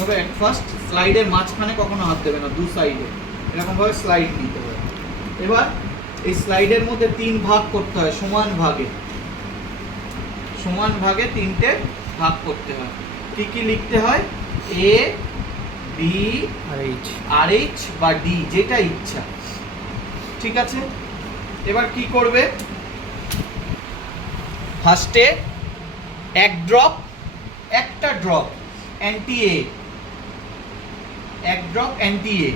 ভাবে at first স্লাইডের মাঝখানে কখনো হাত দেবে না, দু সাইডে এরকম ভাবে স্লাইড নিতে হবে। এবার এই স্লাইডের মধ্যে 3 ভাগ করতে হয়, সমান ভাগে 3টে ভাগ করতে হয়। কি কি লিখতে হয়? এ বি আর এইচ বা ডি, যেটা ইচ্ছা। ঠিক আছে, এবার কি করবে? ফার্স্টে একটা ড্রপ অ্যান্টি এ,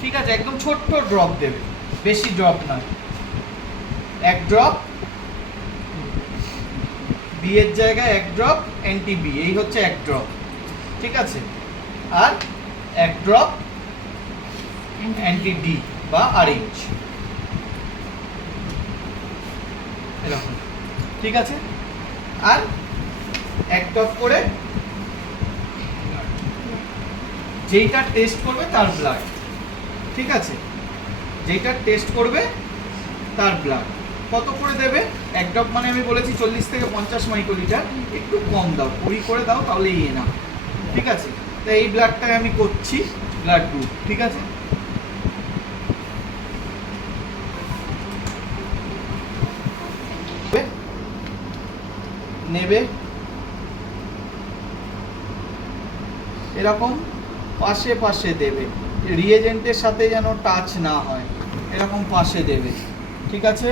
ঠিক আছে, একদম ছোট্ট ড্রপ দেবে, বেশি ড্রপ নয়। 1 ড্রপ বি এর জায়গায় 1 ড্রপ অ্যান্টি বি, এই হচ্ছে 1 ড্রপ। ঠিক আছে, আর 1 ড্রপ অ্যান্টি ডি বা আরএইচ, এরকম। ঠিক আছে, আর 1 ড্রপ করে যেইটা টেস্ট করবে তার ব্লাড। ঠিক আছে, যেইটা টেস্ট করবে তার ব্লাড। কত করে দেবে? 1 ড্রপ মানে আমি বলেছি 40 থেকে 50 মাইক্রোলিটার, একটু কম দাও, 20 করে দাও, তাহলেই না। ঠিক আছে, তাই এই ব্লাডটাই আমি করছি ব্লাড গ্রুপ। ঠিক আছে, নেবে এরকম পাশে পাশে দেবে, রিয়েজেন্টের সাথে যেন টাচ না হয়, এরকম পাশে দেবে। ঠিক আছে,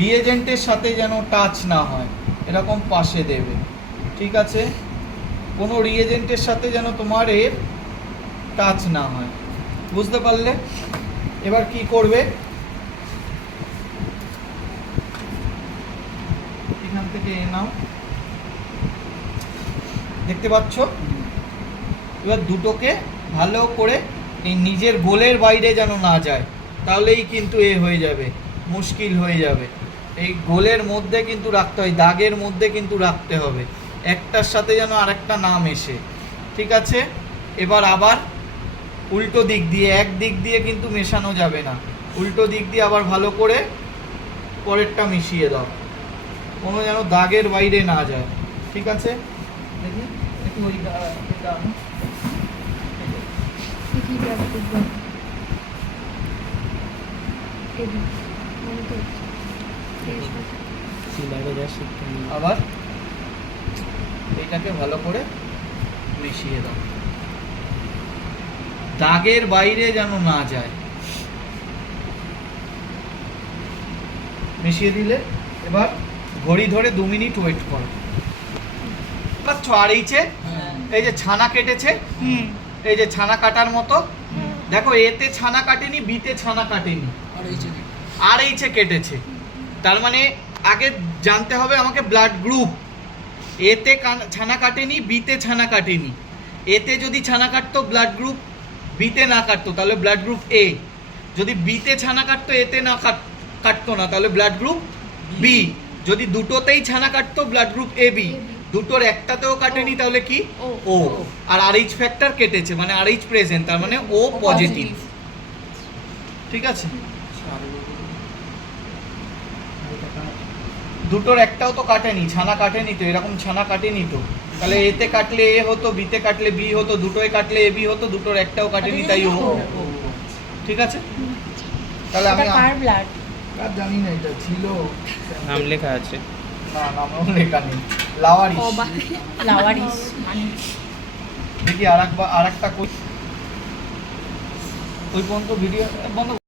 রিয়েজেন্টের সাথে যেন টাচ না হয়, এরকম পাশে দেবে। ঠিক আছে, কোনো রিয়েজেন্টের সাথে যেন তোমার এর টাচ না হয়, বুঝতে পারলে? এবার কি করবে? এখান থেকে নাও, দেখতে পাচ্ছ? এবার দুটোকে ভালো করে এই নিজের গোলের বাইরে যেন না যায়, তাহলেই কিন্তু এ হয়ে যাবে, মুশকিল হয়ে যাবে। এই গোলের মধ্যে কিন্তু রাখতে হয়, দাগের মধ্যে কিন্তু রাখতে হবে, একটার সাথে যেন আরেকটা না মেশে। ঠিক আছে, এবার আবার উল্টো দিক দিয়ে, এক দিক দিয়ে কিন্তু মেশানো যাবে না, উল্টো দিক দিয়ে আবার ভালো করে পরেরটা মিশিয়ে দাও, কোনো যেন দাগের বাইরে না যায়। ঠিক আছে, দেখি একটু ওই আবার এটাকে ভালো করে মিশিয়ে দাও, দাগের বাইরে যেন না যায়। মিশিয়ে দিলে এবার ঘড়ি ধরে 2 মিনিট ওয়েট করো। আর এই যে ছানা কেটেছে, এই যে ছানা কাটার মতো, দেখো এতে ছানা কাটেনি, বিতে ছানা কাটেনি, আর এইচে কেটেছে। তার মানে আগে জানতে হবে আমাকে ব্লাড গ্রুপ। এতে ছানা কাটেনি, বিতে ছানা কাটেনি। এতে যদি ছানা কাটতো ব্লাড গ্রুপ বিতে না কাটতো, তাহলে ব্লাড গ্রুপ এ। যদি বিতে ছানা কাটতো এতে না কাটতো না, তাহলে ব্লাড গ্রুপ বি। যদি দুটোতেই ছানা কাটতো ব্লাড গ্রুপ এ বি, দুটোর একটাতেও কাটেনি, তাহলে কি? ও। আর আরএইচ ফ্যাক্টর কেটেছে মানে আরএইচ প্রেজেন্ট, তার মানে ও পজিটিভ। ঠিক আছে, দুটোর একটাও তো কাটেনি, ছানা কাটেনি তো, এরকম ছানা কাটেনি তো, তাহলে এতে কাটলে এ হতো, বিতে কাটলে বি হতো, দুটোয় কাটলে এ বি হতো, দুটোর একটাও কাটেনি, তাই ও। ঠিক আছে, তাহলে আমি কার জানি না, এটা ছিল নাম লেখা আছে, না নাম লেখা নেই, লাওয়ারিস। দেখি আরেকটা ওই পর্যন্ত ভিডিও বন্ধ।